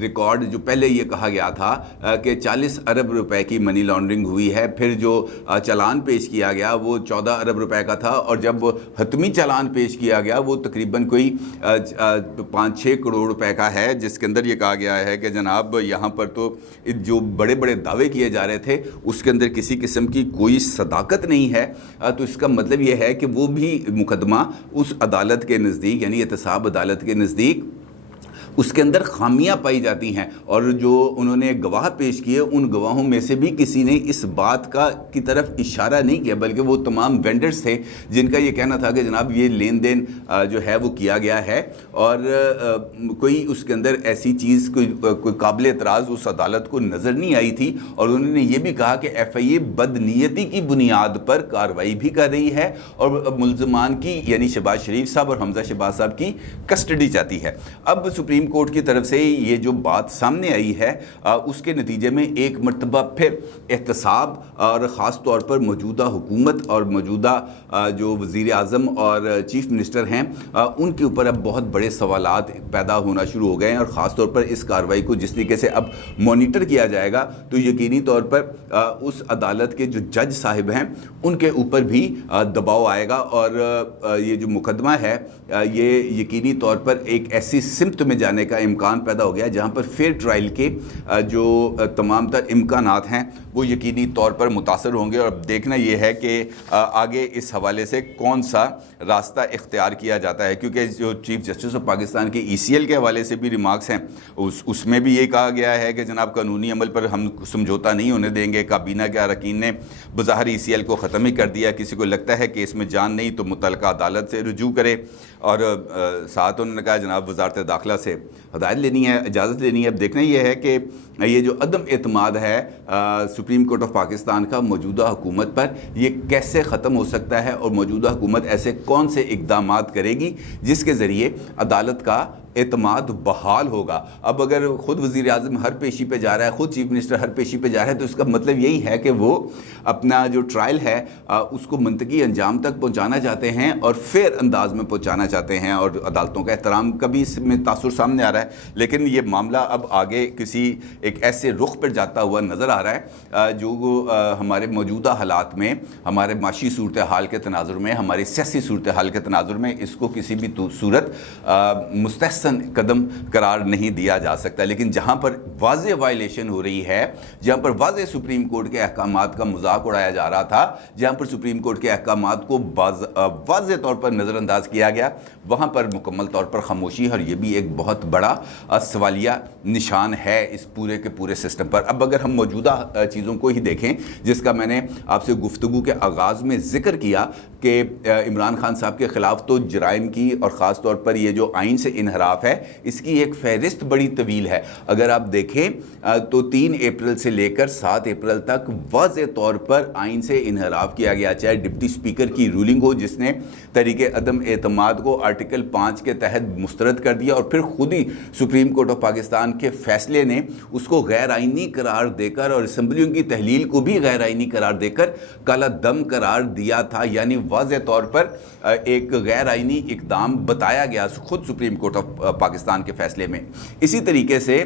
Record جو پہلے یہ کہا گیا تھا کہ 40 ارب روپے کی منی لانڈرنگ ہوئی ہے، پھر جو چالان پیش کیا گیا وہ 14 ارب روپے کا تھا، اور جب حتمی چالان پیش کیا گیا وہ تقریباً کوئی 5-6 کروڑ روپے کا ہے، جس کے اندر یہ کہا گیا ہے کہ جناب یہاں پر تو جو بڑے بڑے دعوے کیے جا رہے تھے اس کے اندر کسی قسم کی کوئی صداقت نہیں ہے۔ تو اس کا مطلب یہ ہے کہ وہ بھی مقدمہ اس عدالت کے نزدیک، یعنی احتساب عدالت کے نزدیک، اس کے اندر خامیاں پائی جاتی ہیں، اور جو انہوں نے گواہ پیش کیے ان گواہوں میں سے بھی کسی نے اس بات کی طرف اشارہ نہیں کیا، بلکہ وہ تمام وینڈرز تھے جن کا یہ کہنا تھا کہ جناب یہ لین دین جو ہے وہ کیا گیا ہے، اور کوئی اس کے اندر ایسی چیز کوئی قابل اعتراض اس عدالت کو نظر نہیں آئی تھی، اور انہوں نے یہ بھی کہا کہ ایف آئی اے بدنیتی کی بنیاد پر کارروائی بھی کر رہی ہے اور ملزمان کی یعنی شہباز شریف صاحب اور حمزہ شہباز صاحب کی کسٹڈی چاہتی ہے۔ اب سپریم کورٹ کی طرف سے یہ جو بات سامنے آئی ہے اس کے نتیجے میں ایک مرتبہ پھر احتساب اور خاص طور پر موجودہ حکومت اور موجودہ جو وزیر اعظم اور چیف منسٹر ہیں ان کے اوپر اب بہت بڑے سوالات پیدا ہونا شروع ہو گئے ہیں، اور خاص طور پر اس کارروائی کو جس طریقے سے اب مانیٹر کیا جائے گا تو یقینی طور پر اس عدالت کے جو جج صاحب ہیں ان کے اوپر بھی دباؤ آئے گا، اور یہ جو مقدمہ ہے یہ یقینی طور پر ایک ایسی سمت میں جانے کا امکان پیدا ہو گیا جہاں پر فیئر ٹرائل کے جو تمام تر امکانات ہیں وہ یقینی طور پر متاثر ہوں گے، اور دیکھنا یہ ہے کہ آگے اس حوالے سے کون سا راستہ اختیار کیا جاتا ہے، کیونکہ جو چیف جسٹس آف پاکستان کے ECL کے حوالے سے بھی ریمارکس ہیں اس میں بھی یہ کہا گیا ہے کہ جناب قانونی عمل پر ہم سمجھوتا نہیں ہونے دیں گے۔ کابینہ کے اراکین نے بظاہر ECL کو ختم ہی کر دیا، کسی کو لگتا ہے کہ اس میں جان نہیں تو متعلقہ عدالت سے رجوع کرے، اور ساتھ انہوں نے کہا جناب وزارت داخلہ سے ہدایت لینی ہے، اجازت لینی ہے۔ اب دیکھنا یہ ہے کہ یہ جو عدم اعتماد ہے سپریم کورٹ آف پاکستان کا موجودہ حکومت پر یہ کیسے ختم ہو سکتا ہے، اور موجودہ حکومت ایسے کون سے اقدامات کرے گی جس کے ذریعے عدالت کا اعتماد بحال ہوگا۔ اب اگر خود وزیر اعظم ہر پیشی پہ جا رہا ہے، خود چیف منسٹر ہر پیشی پہ جا رہا ہے، تو اس کا مطلب یہی ہے کہ وہ اپنا جو ٹرائل ہے اس کو منطقی انجام تک پہنچانا چاہتے ہیں اور فیئر انداز میں پہنچانا چاہتے ہیں، اور عدالتوں کا احترام کا بھی اس میں تاثر سامنے آ رہا ہے۔ لیکن یہ معاملہ اب آگے کسی ایک ایسے رخ پر جاتا ہوا نظر آ رہا ہے جو ہمارے موجودہ حالات میں، ہمارے معاشی صورتحال کے تناظر میں، ہماری سیاسی صورتحال کے تناظر میں اس کو کسی بھی صورت مستحسن قدم قرار نہیں دیا جا سکتا۔ لیکن جہاں پر واضح وائلیشن ہو رہی ہے، جہاں پر واضح سپریم کورٹ کے احکامات کا مذاق اڑایا جا رہا تھا، جہاں پر سپریم کورٹ کے احکامات کو واضح طور پر نظر انداز کیا گیا، وہاں پر مکمل طور پر خاموشی، اور یہ بھی ایک بہت بڑا سوالیہ نشان ہے اس پورے کے پورے سسٹم پر۔ اب اگر ہم موجودہ چیزوں کو ہی دیکھیں، جس کا میں نے آپ سے گفتگو کے آغاز میں ذکر کیا کہ عمران خان صاحب کے خلاف تو جرائم کی اور خاص طور پر یہ جو آئین سے انحراف ہے اس کی ایک فہرست بڑی طویل ہے۔ اگر آپ دیکھیں تو 3 اپریل سے لے کر 7 اپریل تک واضح طور پر آئین سے انحراف کیا گیا، چاہے ڈپٹی اسپیکر کی رولنگ ہو جس نے تحریک عدم اعتماد کو آرٹیکل 5 کے تحت مسترد کر دیا، اور پھر خود ہی سپریم کورٹ آف پاکستان کے فیصلے نے اس کو غیر آئینی قرار دے کر اور اسمبلیوں کی تحلیل کو بھی غیر آئینی قرار دے کر کالا دم قرار دیا تھا، یعنی واضح طور پر ایک غیر آئینی اقدام بتایا گیا خود سپریم کورٹ آف پاکستان کے فیصلے میں۔ اسی طریقے سے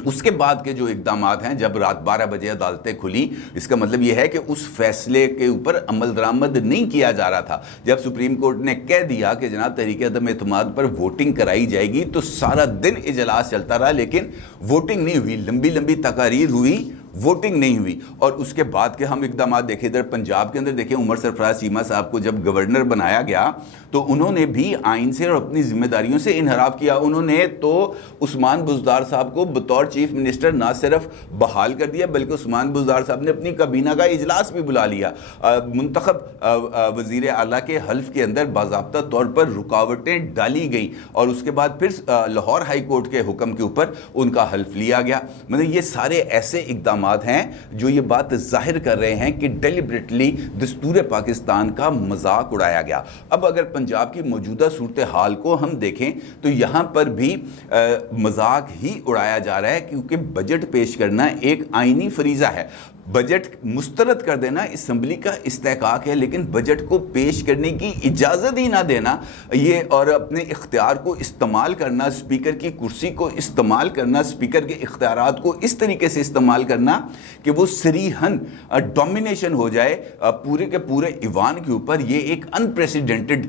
اس کے بعد کے جو اقدامات ہیں، جب رات 12 بجے عدالتیں کھلی، اس کا مطلب یہ ہے کہ اس فیصلے کے اوپر عمل درآمد نہیں کیا جا رہا تھا۔ جب سپریم کورٹ نے کہہ دیا کہ جناب تحریک عدم اعتماد پر ووٹنگ کرائی جائے گی تو سارا دن اجلاس چلتا رہا، لیکن ووٹنگ نہیں ہوئی، لمبی لمبی تقاریر ہوئی، ووٹنگ نہیں ہوئی۔ اور اس کے بعد کے ہم اقدامات دیکھیں، ادھر پنجاب کے اندر دیکھیں، عمر سرفراز چیمہ صاحب کو جب گورنر بنایا گیا تو انہوں نے بھی آئین سے اور اپنی ذمہ داریوں سے انحراف کیا۔ انہوں نے تو عثمان بزدار صاحب کو بطور چیف منسٹر نہ صرف بحال کر دیا بلکہ عثمان بزدار صاحب نے اپنی کابینہ کا اجلاس بھی بلا لیا۔ منتخب وزیر اعلیٰ کے حلف کے اندر باضابطہ طور پر رکاوٹیں ڈالی گئیں، اور اس کے بعد پھر لاہور ہائی کورٹ کے حکم کے اوپر ان کا حلف لیا گیا۔ مطلب یہ سارے ایسے اقدامات ہیں جو یہ بات ظاہر کر رہے ہیں کہ ڈیلیبریٹلی دستور پاکستان کا مذاق اڑایا گیا۔ اب اگر پنجاب کی موجودہ صورتحال کو ہم دیکھیں تو یہاں پر بھی مذاق ہی اڑایا جا رہا ہے، کیونکہ بجٹ پیش کرنا ایک آئینی فریضہ ہے۔ بجٹ مسترد کر دینا اسمبلی کا استحقاق ہے، لیکن بجٹ کو پیش کرنے کی اجازت ہی نہ دینا یہ، اور اپنے اختیار کو استعمال کرنا، اسپیکر کی کرسی کو استعمال کرنا، اسپیکر کے اختیارات کو اس طریقے سے استعمال کرنا کہ وہ صریحاً ڈومینیشن ہو جائے پورے کے پورے ایوان کے اوپر، یہ ایک انپریسیڈنٹڈ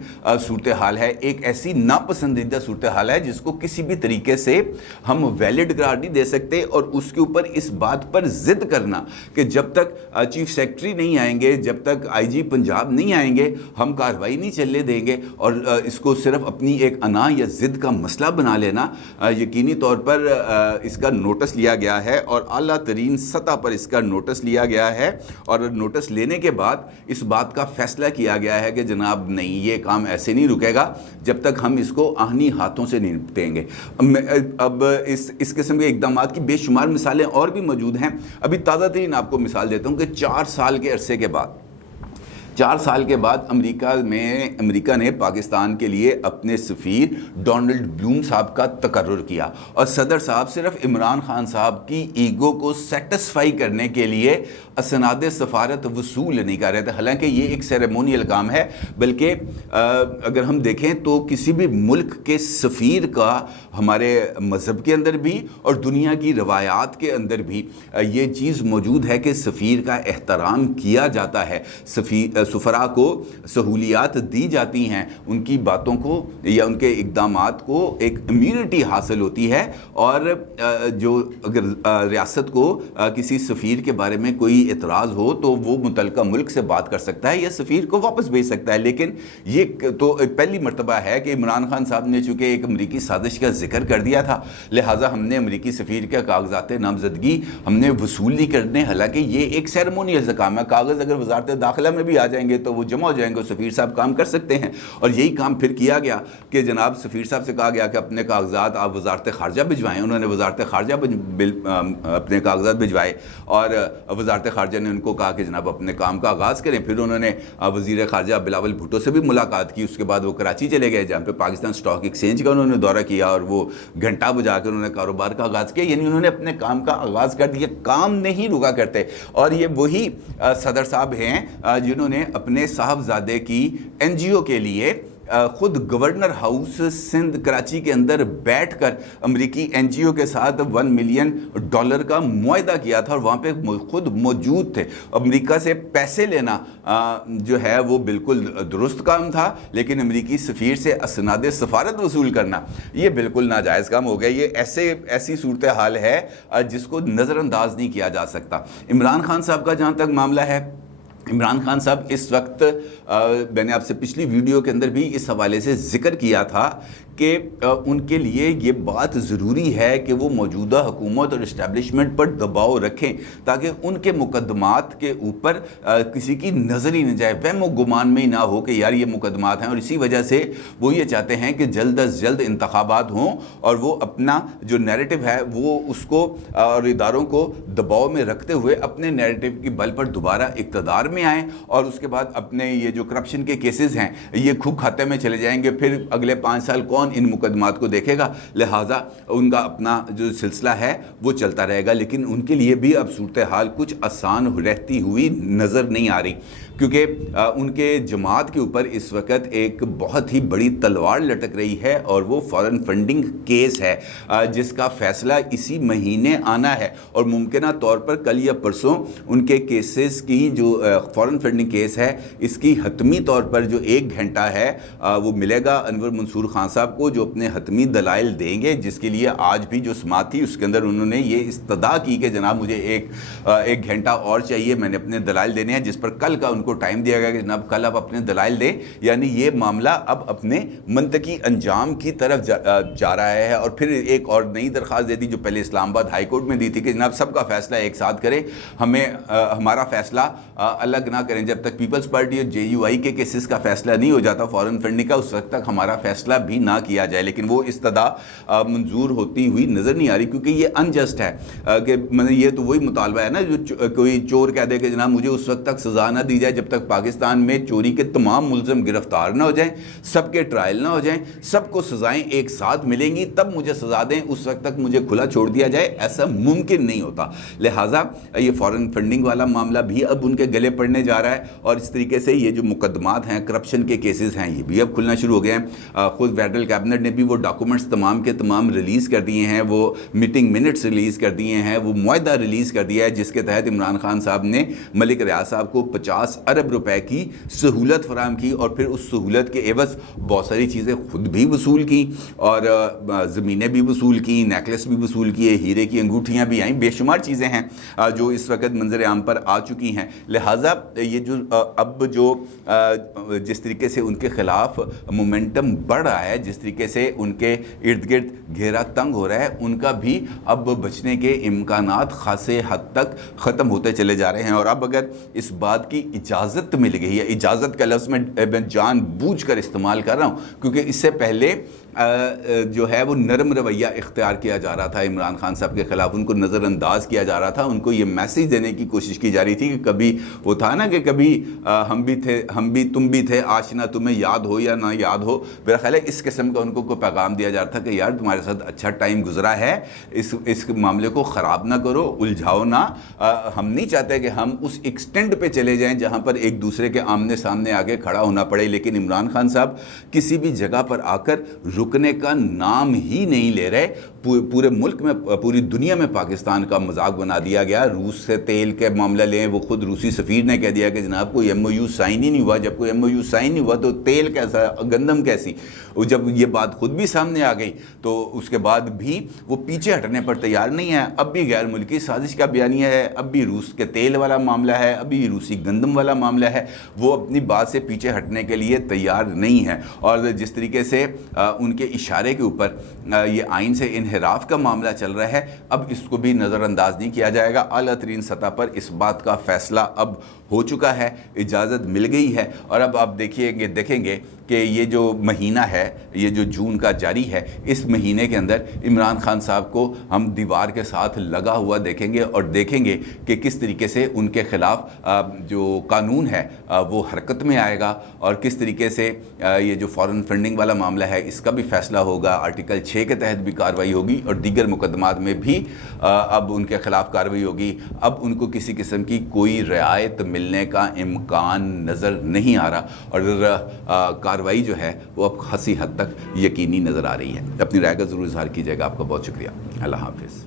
صورتحال ہے، ایک ایسی ناپسندیدہ صورتحال ہے جس کو کسی بھی طریقے سے ہم ویلڈ قرار نہیں دے سکتے، اور اس کے اوپر اس بات پر ضد کرنا کہ جب تک چیف سیکرٹری نہیں آئیں گے، جب تک آئی جی پنجاب نہیں آئیں گے، ہم کارروائی نہیں چلنے دیں گے، اور اس کو صرف اپنی ایک انا یا ضد کا مسئلہ بنا لینا، یقینی طور پر اس کا نوٹس لیا گیا ہے، اور اعلیٰ ترین سطح پر اس کا نوٹس لیا گیا ہے، اور نوٹس لینے کے بعد اس بات کا فیصلہ کیا گیا ہے کہ جناب نہیں، یہ کام ایسے نہیں رکے گا جب تک ہم اس کو آہنی ہاتھوں سے نہیں نپٹیں گے۔ اب اس قسم کے اقدامات کی بے شمار مثالیں اور بھی موجود ہیں۔ ابھی تازہ ترین آپ کو مثال دیتا ہوں کہ 4 سال کے عرصے کے بعد، 4 سال کے بعد امریکہ نے پاکستان کے لیے اپنے سفیر ڈونلڈ بلوم صاحب کا تقرر کیا، اور صدر صاحب صرف عمران خان صاحب کی ایگو کو سیٹسفائی کرنے کے لیے اسناد سفارت وصول نہیں کر رہے تھے، حالانکہ یہ ایک سیریمونیل کام ہے، بلکہ اگر ہم دیکھیں تو کسی بھی ملک کے سفیر کا ہمارے مذہب کے اندر بھی اور دنیا کی روایات کے اندر بھی یہ چیز موجود ہے کہ سفیر کا احترام کیا جاتا ہے، سفراء کو سہولیات دی جاتی ہیں، ان کی باتوں کو یا ان کے اقدامات کو ایک امیونٹی حاصل ہوتی ہے، اور جو اگر ریاست کو کسی سفیر کے بارے میں کوئی اعتراض ہو تو وہ متعلقہ ملک سے بات کر سکتا ہے یا سفیر کو واپس بھیج سکتا ہے۔ لیکن یہ تو پہلی مرتبہ ہے کہ عمران خان صاحب نے چونکہ ایک امریکی سازش کا ذکر کر دیا تھا، لہٰذا ہم نے امریکی سفیر کے کاغذات نامزدگی ہم نے وصول نہیں کرنے، حالانکہ یہ ایک سیریمونیل سے کام ہے، کاغذ اگر وزارت داخلہ میں بھی آ جائیں گے تو وہ جمع ہو جائیں گے، سفیر صاحب کام کر سکتے ہیں۔ اور یہی کام پھر کیا گیا کہ جناب سفیر صاحب سے کہا گیا کہ اپنے کاغذات آپ وزارت خارجہ بھجوائیں، انہوں نے وزارت خارجہ اپنے کاغذات بھجوائے، اور وزارت خارجہ نے ان کو کہا کہ جناب اپنے کام کا آغاز کریں۔ پھر انہوں نے وزیر خارجہ بلاول بھٹو سے بھی ملاقات کی، اس کے بعد وہ کراچی چلے گئے جہاں پہ پاکستان اسٹاک ایکسچینج کا انہوں نے دورہ کیا، اور وہ گھنٹہ بجا کے انہوں نے کاروبار کا آغاز کیا، یعنی انہوں نے اپنے کام کا آغاز کر دیا، کام نہیں رکا کرتے۔ اور یہ وہی صدر صاحب ہیں جنہوں نے اپنے صاحبزادے کی این جی او کے لیے خود گورنر ہاؤس سندھ کراچی کے اندر بیٹھ کر امریکی این جی او کے ساتھ $1 ملین کا معاہدہ کیا تھا، اور وہاں پہ خود موجود تھے۔ امریکہ سے پیسے لینا جو ہے وہ بالکل درست کام تھا، لیکن امریکی سفیر سے اسناد سفارت وصول کرنا یہ بالکل ناجائز کام ہو گیا۔ یہ ایسی صورتحال ہے جس کو نظر انداز نہیں کیا جا سکتا۔ عمران خان صاحب کا جہاں تک معاملہ ہے، عمران خان صاحب اس وقت میں نے آپ سے پچھلی ویڈیو کے اندر بھی اس حوالے سے ذکر کیا تھا کہ ان کے لیے یہ بات ضروری ہے کہ وہ موجودہ حکومت اور اسٹیبلشمنٹ پر دباؤ رکھیں تاکہ ان کے مقدمات کے اوپر کسی کی نظر ہی نہ جائے، وہم و گمان میں ہی نہ ہو کہ یار یہ مقدمات ہیں، اور اسی وجہ سے وہ یہ چاہتے ہیں کہ جلد از جلد انتخابات ہوں اور وہ اپنا جو نیریٹو ہے وہ اس کو اور اداروں کو دباؤ میں رکھتے ہوئے اپنے نیریٹو کی بل پر دوبارہ اقتدار میں آئیں، اور اس کے بعد اپنے یہ جو کرپشن کے کیسز ہیں یہ کھو کھاتے میں چلے جائیں گے۔ پھر اگلے 5 سال کون ان مقدمات کو دیکھے گا، لہٰذا ان کا اپنا جو سلسلہ ہے وہ چلتا رہے گا۔ لیکن ان کے لیے بھی اب صورتحال کچھ آسان رہتی ہوئی نظر نہیں آ رہی، کیونکہ ان کے جماعت کے اوپر اس وقت ایک بہت ہی بڑی تلوار لٹک رہی ہے، اور وہ فارن فنڈنگ کیس ہے جس کا فیصلہ اسی مہینے آنا ہے، اور ممکنہ طور پر کل یا پرسوں ان کے کیسز کی جو فارن فنڈنگ کیس ہے اس کی حتمی طور پر جو 1 گھنٹہ ہے وہ ملے گا انور منصور خان صاحب کو، جو اپنے حتمی دلائل دیں گے، جس کے لیے آج بھی جو سماعت تھی اس کے اندر انہوں نے یہ استدعا کی کہ جناب مجھے ایک گھنٹہ اور چاہیے، میں نے اپنے دلائل دینے ہیں، جس پر کل کا ان کو ٹائم دیا گیا کہ جناب کل آپ اپنے دلائل دیں۔ یعنی یہ معاملہ اب اپنے منطقی انجام کی طرف جا رہا ہے۔ اور پھر ایک اور نئی درخواست دے دی جو پہلے اسلام آباد ہائی کورٹ میں دی تھی کہ جناب سب کا فیصلہ ایک ساتھ کریں، ہمارا فیصلہ الگ نہ کریں، جب تک پیپلز پارٹی اور جے یو آئی کے کیسز کا فیصلہ نہیں ہو جاتا فارن فنڈنگ کا، اس وقت تک ہمارا فیصلہ بھی نہ کیا جائے۔ لیکن وہ استدعا منظور ہوتی ہوئی نظر نہیں آ رہی، کیونکہ یہ انجسٹ ہے کہ یہ تو وہی مطالبہ ہے نا جو کوئی چور کہہ دے کہ جناب مجھے اس وقت تک سزا نہ دی جائے جب تک پاکستان میں چوری کے تمام ملزم گرفتار نہ ہو جائیں، سب کے ٹرائل نہ ہو جائیں، سب کو سزائیں ایک ساتھ ملیں گی، تب مجھے سزا دیں، اس وقت تک مجھے کھلا چھوڑ دیا جائے، ایسا ممکن نہیں ہوتا۔ لہٰذا یہ فارن فنڈنگ والا معاملہ بھی اب ان کے گلے پڑنے جا رہا ہے، اور اس طریقے سے یہ جو مقدمات ہیں، کرپشن کے کیسز ہیں، یہ بھی اب کھلنا شروع ہو گئے ہیں۔ خود فیڈرل کیبنٹ نے بھی وہ ڈاکومنٹس تمام کے تمام ریلیز کر دیے ہیں، وہ میٹنگ منٹس ریلیز کر دیے ہیں، وہ معاہدہ ریلیز کر دیا ہے جس کے تحت عمران خان صاحب نے ملک ریاض صاحب کو 50 ارب روپے کی سہولت فراہم کی، اور پھر اس سہولت کے عوض بہت ساری چیزیں خود بھی وصول کی، اور زمینیں بھی وصول کی، نیکلس بھی وصول کیے، ہیرے کی انگوٹھیاں بھی آئیں، بے شمار چیزیں ہیں جو اس وقت منظر عام پر آ چکی ہیں۔ لہٰذا یہ جو اب جو جس طریقے سے ان کے خلاف مومنٹم بڑھ رہا ہے، جس طریقے سے ان کے ارد گرد گھیرا تنگ ہو رہا ہے، ان کا بھی اب بچنے کے امکانات خاصے حد تک ختم ہوتے چلے جا رہے ہیں۔ اور اب اگر اس بات کی اجازت مل گئی ہے، اجازت کا لفظ میں جان بوجھ کر استعمال کر رہا ہوں کیونکہ اس سے پہلے جو ہے وہ نرم رویہ اختیار کیا جا رہا تھا عمران خان صاحب کے خلاف، ان کو نظر انداز کیا جا رہا تھا، ان کو یہ میسیج دینے کی کوشش کی جا رہی تھی کہ کبھی وہ تھا نا کہ کبھی ہم بھی تھے، تم بھی تھے آشنا، تمہیں یاد ہو یا نہ یاد ہو، میرا خیال ہے اس قسم کا ان کو کوئی پیغام دیا جا رہا تھا کہ یار تمہارے ساتھ اچھا ٹائم گزرا ہے، اس معاملے کو خراب نہ کرو، الجھاؤ نہ، ہم نہیں چاہتے کہ ہم اس ایکسٹینڈ پہ چلے جائیں جہاں پر ایک دوسرے کے آمنے سامنے آگے کھڑا ہونا پڑے۔ لیکن عمران خان صاحب کسی بھی جگہ پر آ کر رکنے کا نام ہی نہیں لے رہے، پورے ملک میں، پوری دنیا میں پاکستان کا مذاق بنا دیا گیا۔ روس سے تیل کے معاملہ لیں، وہ خود روسی سفیر نے کہہ دیا کہ جناب کوئی ایم او یو سائن ہی نہیں ہوا، جب کوئی ایم او یو سائن نہیں ہوا تو تیل کیسا، گندم کیسی؟ جب یہ بات خود بھی سامنے آ گئی تو اس کے بعد بھی وہ پیچھے ہٹنے پر تیار نہیں ہے، اب بھی غیر ملکی سازش کا بیانیہ ہے، اب بھی روس کے تیل والا معاملہ ہے، ابھی روسی گندم والا معاملہ ہے، وہ اپنی بات سے پیچھے ہٹنے کے لیے تیار نہیں ہے۔ اور جس طریقے سے ان کے اشارے کے اوپر یہ آئین سے انحراف کا معاملہ چل رہا ہے، اب اس کو بھی نظر انداز نہیں کیا جائے گا۔ اعلیٰ ترین سطح پر اس بات کا فیصلہ اب ہو چکا ہے، اجازت مل گئی ہے، اور اب آپ دیکھیں گے کہ یہ جو مہینہ ہے، یہ جو جون کا جاری ہے، اس مہینے کے اندر عمران خان صاحب کو ہم دیوار کے ساتھ لگا ہوا دیکھیں گے، اور دیکھیں گے کہ کس طریقے سے ان کے خلاف جو قانون ہے وہ حرکت میں آئے گا، اور کس طریقے سے یہ جو فارن فنڈنگ والا معاملہ ہے اس کا بھی فیصلہ ہوگا، آرٹیکل 6 کے تحت بھی کارروائی ہوگی، اور دیگر مقدمات میں بھی اب ان کے خلاف کارروائی ہوگی۔ اب ان کو کسی قسم کی کوئی رعایت ملنے کا امکان نظر نہیں آ رہا، اور کارروائی جو ہے وہ اب خاصی حد تک یقینی نظر آ رہی ہے۔ اپنی رائے کا ضرور اظہار کیجیے گا۔ آپ کا بہت شکریہ۔ اللہ حافظ۔